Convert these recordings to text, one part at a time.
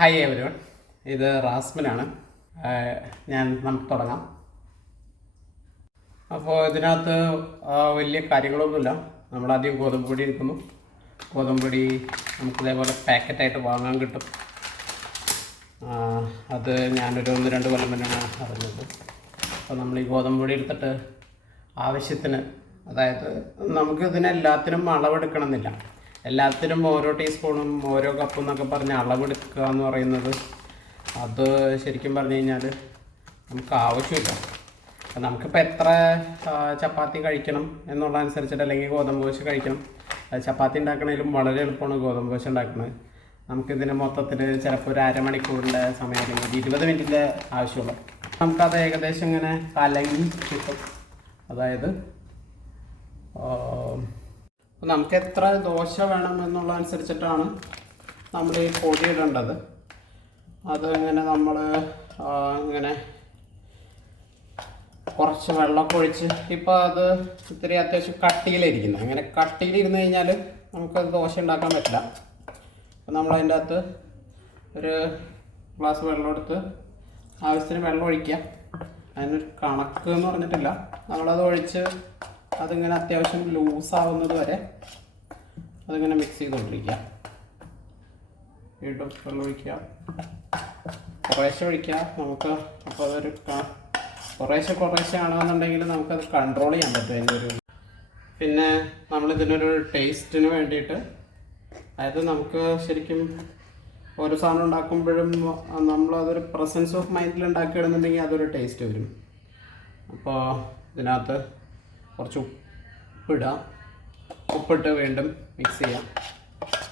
Hi everyone, ഇത് റാസ്മിനാണ്. നമുക്ക് തുടങ്ങാം. അപ്പോൾ ഇതിനകത്ത് വലിയ കാര്യങ്ങളൊന്നുമില്ല. നമ്മളാദ്യം ഗോതമ്പ് പൊടി എടുക്കുന്നു. ഗോതമ്പ് പൊടി നമുക്ക് ഇതേപോലെ പാക്കറ്റായിട്ട് വാങ്ങാൻ കിട്ടും. അത് ഞാനൊരു 1-2 കൊല്ലം മുന്നെയാണ് അറിഞ്ഞത്. അപ്പോൾ നമ്മൾ ഈ ഗോതമ്പ് പൊടി എടുത്തിട്ട് ആവശ്യത്തിന്, അതായത് നമുക്ക് ഇതിനെല്ലാത്തിനും അളവെടുക്കണമെന്നില്ല. എല്ലാത്തിനും ഓരോ ടീസ്പൂണും ഓരോ കപ്പും എന്നൊക്കെ പറഞ്ഞ് അളവെടുക്കുക എന്ന് പറയുന്നത് അത് ശരിക്കും പറഞ്ഞു കഴിഞ്ഞാൽ നമുക്ക് ആവശ്യമില്ല. അപ്പം നമുക്കിപ്പോൾ എത്ര ചപ്പാത്തി കഴിക്കണം എന്നുള്ളതനുസരിച്ചിട്ട്, അല്ലെങ്കിൽ ഗോതമ്പ് ദോശ കഴിക്കണം. ചപ്പാത്തി ഉണ്ടാക്കണേലും വളരെ എളുപ്പമാണ് ഗോതമ്പ് ദോശ ഉണ്ടാക്കുന്നത്. നമുക്കിതിന് മൊത്തത്തിൽ ചിലപ്പോൾ ഒരു അരമണിക്കൂറിൻ്റെ സമയം, അല്ലെങ്കിൽ 20 മിനിറ്റിൻ്റെ ആവശ്യമുള്ളൂ. നമുക്കത് ഏകദേശം ഇങ്ങനെ കലങ്ങി കിട്ടും. അതായത് നമുക്ക് എത്ര ദോശ വേണം എന്നുള്ളതനുസരിച്ചിട്ടാണ് നമ്മൾ ഈ പൊടി ഇടേണ്ടത്. അതിങ്ങനെ നമ്മൾ ഇങ്ങനെ കുറച്ച് വെള്ളമൊക്കെ ഒഴിച്ച്, ഇപ്പോൾ അത് ഇത്തിരി അത്യാവശ്യം കട്ടിയിലിരിക്കുന്നത്, അങ്ങനെ കട്ടിയിലിരുന്ന് കഴിഞ്ഞാൽ നമുക്കത് ദോശ ഉണ്ടാക്കാൻ പറ്റില്ല. അപ്പോൾ നമ്മളതിൻ്റെ അകത്ത് ഒരു ഗ്ലാസ് വെള്ളം എടുത്ത് ആവശ്യത്തിന് വെള്ളം ഒഴിക്കുക. അതിനൊരു കണക്ക് എന്ന് പറഞ്ഞിട്ടില്ല. നമ്മളത് ഒഴിച്ച് അതിങ്ങനെ അത്യാവശ്യം ലൂസാവുന്നത് വരെ അതിങ്ങനെ മിക്സ് ചെയ്തുകൊണ്ടിരിക്കുക. വീണ്ടും വെള്ളം ഒഴിക്കുക, കുറേശ്ശെ ഒഴിക്കുക. നമുക്ക് അപ്പോൾ അതൊരു കുറേശ്ശെ ആണെന്നുണ്ടെങ്കിൽ നമുക്കത് കൺട്രോൾ ചെയ്യാൻ പറ്റും അതിൻ്റെ പിന്നെ നമ്മളിതിനൊരു ടേസ്റ്റിന് വേണ്ടിയിട്ട്, അതായത് നമുക്ക് ശരിക്കും ഓരോ സാധനം ഉണ്ടാക്കുമ്പോഴും നമ്മളതൊരു പ്രസൻസ് ഓഫ് മൈൻഡിൽ ഉണ്ടാക്കിയിടുന്നുണ്ടെങ്കിൽ അതൊരു ടേസ്റ്റ് വരും. അപ്പോൾ ഇതിനകത്ത് കുറച്ച് ഉപ്പിടുക. ഉപ്പിട്ട് വീണ്ടും മിക്സ് ചെയ്യാം.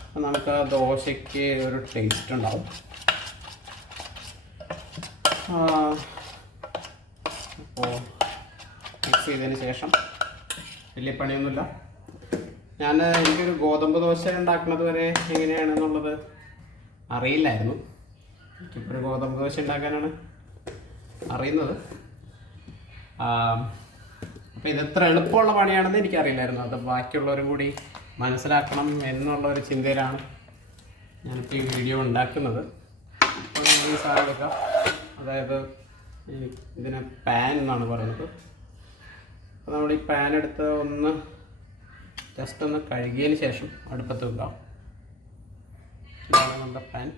അപ്പോൾ നമുക്ക് ആ ദോശയ്ക്ക് ഒരു ടേസ്റ്റ് ഉണ്ടാവും. അപ്പോൾ മിക്സ് ചെയ്തതിന് ശേഷം വലിയ പണിയൊന്നുമില്ല. എനിക്കൊരു ഗോതമ്പ് ദോശ ഉണ്ടാക്കുന്നത് വരെ എങ്ങനെയാണെന്നുള്ളത് അറിയില്ലായിരുന്നു. എനിക്കിപ്പോൾ ഒരു ഗോതമ്പ് ദോശ ഉണ്ടാക്കാനാണ് അറിയുന്നത്. അപ്പോൾ ഇതെത്ര എളുപ്പമുള്ള പണിയാണെന്ന് എനിക്കറിയില്ലായിരുന്നു. അത് ബാക്കിയുള്ളവരും കൂടി മനസ്സിലാക്കണം എന്നുള്ളൊരു ചിന്തയിലാണ് ഞാനിപ്പോൾ ഈ വീഡിയോ ഉണ്ടാക്കുന്നത്. അപ്പോൾ നമ്മൾ ഈ സാധനം എടുക്കാം. അതായത് ഇതിനെ പാൻ എന്നാണ് പറയുന്നത്. അപ്പോൾ നമ്മൾ ഈ പാൻ എടുത്ത് ജസ്റ്റ് ഒന്ന് കഴുകിയതിന് ശേഷം അടുപ്പത്ത് വെക്കാം. ഇതാണ് നമ്മുടെ പാൻ.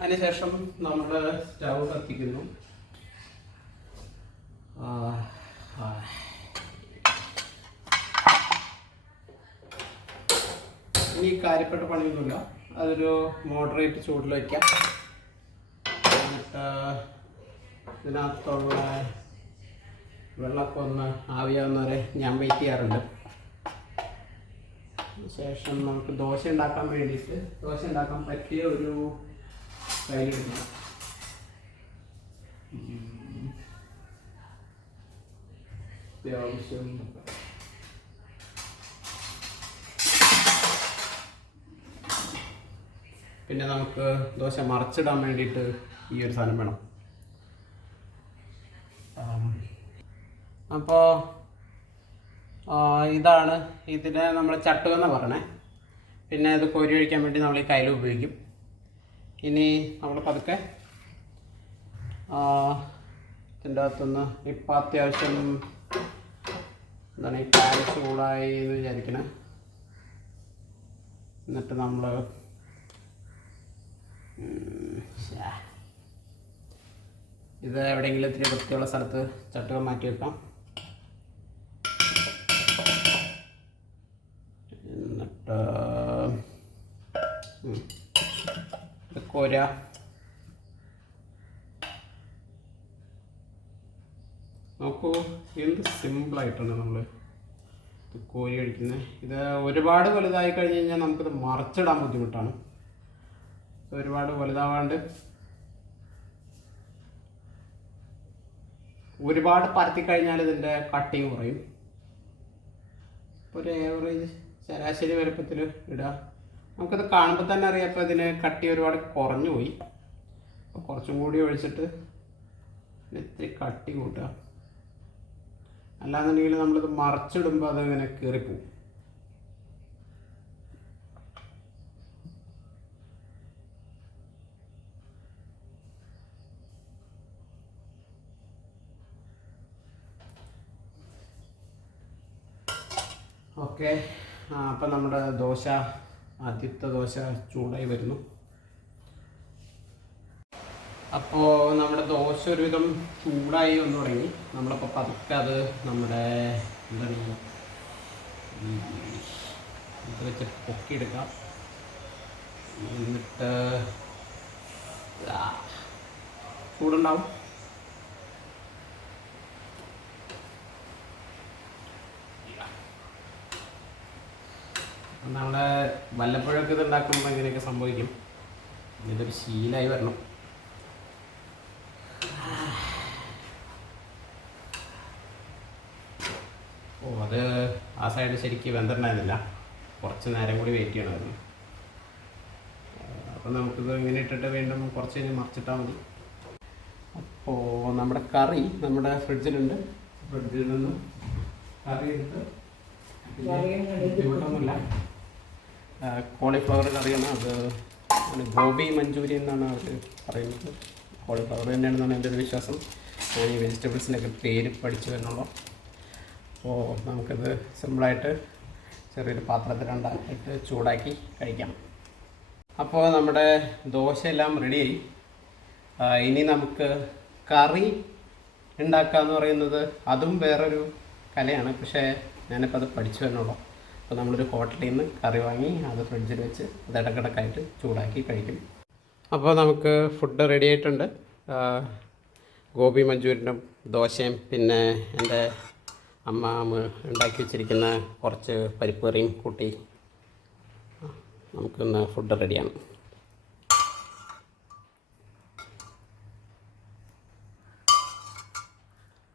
അതിനുശേഷം നമ്മൾ സ്റ്റൗ കത്തിക്കുന്നു. ഇനി കാര്യപ്പെട്ട പണിയൊന്നുമില്ല. അതൊരു മോഡറേറ്റ് ചൂടിൽ വയ്ക്കാം. എന്നിട്ട് ഇതിനകത്തുള്ള വെള്ളമൊക്കെ ഒന്ന് ആവിയാവുന്നവരെ ഞാൻ വെയിറ്റ് ചെയ്യാറുണ്ട്. ശേഷം നമുക്ക് ദോശ ഉണ്ടാക്കാൻ വേണ്ടിയിട്ട്, ദോശ ഉണ്ടാക്കാൻ പറ്റിയ ഒരു കയ്യിലെടുക്കണം. അത്യാവശ്യം പിന്നെ നമുക്ക് ദോശ മറിച്ചിടാൻ വേണ്ടിയിട്ട് ഈ ഒരു സാധനം വേണം. അപ്പോൾ ഇതാണ് ഇതിനെ നമ്മൾ ചട്ടുകെന്ന് പറയണേ. പിന്നെ ഇത് കോരി ഒഴിക്കാൻ വേണ്ടി നമ്മൾ ഈ കയ്യിൽ ഉപയോഗിക്കും. ഇനി നമ്മൾ പതുക്കെ ഇതിൻ്റെ അകത്തുനിന്ന് ഇപ്പം അത്യാവശ്യം എന്താണ് ഈ പാൻ ചൂടായി എന്ന് വിചാരിക്കണേ. എന്നിട്ട് നമ്മൾ ഇത് എവിടെയെങ്കിലും ഇത്തിരി വൃത്തിയുള്ള സ്ഥലത്ത് ചട്ടുക മാറ്റി വെക്കാം. എന്നിട്ട് കോര നോക്കൂ, എന്ത് സിമ്പിളായിട്ടാണ് നമ്മൾ ഇത് കോരി ഒഴിക്കുന്നത്. ഇത് ഒരുപാട് വലുതായി കഴിഞ്ഞ് കഴിഞ്ഞാൽ നമുക്കിത് മറിച്ചിടാൻ ബുദ്ധിമുട്ടാണ്. ഒരുപാട് വലുതാവാണ്ട് ഒരുപാട് പരത്തിക്കഴിഞ്ഞാൽ ഇതിൻ്റെ കട്ടിങ് കുറയും. ഒരു ഏവറേജ് ശരാശരി വലുപ്പത്തിൽ ഇടുക. നമുക്കത് കാണുമ്പോൾ തന്നെ അറിയാം. അപ്പോൾ ഇതിന് കട്ടി ഒരുപാട് കുറഞ്ഞു പോയി. അപ്പോൾ കുറച്ചും കൂടി ഒഴിച്ചിട്ട് ഇത്തിരി കട്ടി കൂട്ടുക. അല്ലാന്നുണ്ടെങ്കിൽ നമ്മളിത് മറിച്ചിടുമ്പോൾ അതിങ്ങനെ കീറിപ്പോവും. ഓക്കെ, അപ്പം നമ്മുടെ ദോശ, ആദ്യത്തെ ദോശ ചൂടായി വരുന്നു. അപ്പോൾ നമ്മുടെ ദോശ ഒരുവിധം ചൂടായി വന്നു തുടങ്ങി. നമ്മളപ്പോൾ പതുക്കെ അത് നമ്മുടെ എന്താണ് ഇത് വെച്ച് പൊക്കിയെടുക്കാം. എന്നിട്ട് ചൂടുണ്ടാവും. നമ്മളെ വല്ലപ്പോഴൊക്കെ ഇത് ഉണ്ടാക്കുമ്പോൾ ഇങ്ങനെയൊക്കെ സംഭവിക്കും. ഇതൊരു ശീലമായി വരണം. അത് ആ സൈഡ് ശരിക്കും വെന്തിട്ടുണ്ടായിരുന്നില്ല, കുറച്ച് നേരം കൂടി വെയിറ്റ് ചെയ്യണമായിരുന്നു. അപ്പോൾ നമുക്കിത് ഇങ്ങനെ ഇട്ടിട്ട് വീണ്ടും കുറച്ച് കഴിഞ്ഞ് മറിച്ചിട്ടാൽ മതി. അപ്പോൾ നമ്മുടെ കറി നമ്മുടെ ഫ്രിഡ്ജിലുണ്ട്. ഫ്രിഡ്ജിൽ നിന്ന് കറി എടുത്ത് ബുദ്ധിമുട്ടൊന്നുമില്ല. കോളിഫ്ലവർ കറിയാണ്. അത് ഗോബി മഞ്ചൂരി എന്നാണ് അവർ പറയുന്നത്. കോളിഫ്ലവർ തന്നെയാണെന്നാണ് എൻ്റെ ഒരു വിശ്വാസം. ഞാൻ ഈ വെജിറ്റബിൾസിനൊക്കെ പേര് പഠിച്ചു വരുന്നുള്ളൂ. അപ്പോൾ നമുക്കത് സിമ്പിളായിട്ട് ചെറിയൊരു പാത്രത്തിലുണ്ടാക്കിയിട്ട് ചൂടാക്കി കഴിക്കാം. അപ്പോൾ നമ്മുടെ ദോശയെല്ലാം റെഡിയായി. ഇനി നമുക്ക് കറി ഉണ്ടാക്കാമെന്ന് പറയുന്നത് അതും വേറൊരു കലയാണ്. പക്ഷേ ഞാനിപ്പോൾ അത് പഠിച്ചു വരുന്നുള്ളൂ. അപ്പോൾ നമ്മളൊരു ഹോട്ടലിൽ നിന്ന് കറി വാങ്ങി അത് ഫ്രിഡ്ജിൽ വെച്ച് അത് ഇടക്കിടക്കായിട്ട് ചൂടാക്കി കഴിക്കും. അപ്പോൾ നമുക്ക് ഫുഡ് റെഡി ആയിട്ടുണ്ട്. ഗോബി മഞ്ചൂരിയനും ദോശയും പിന്നെ എൻ്റെ അമ്മ ഉണ്ടാക്കി വെച്ചിരിക്കുന്ന കുറച്ച് പരിപ്പ് കറിയും കൂട്ടി നമുക്കിന്ന് ഫുഡ് റെഡിയാണ്.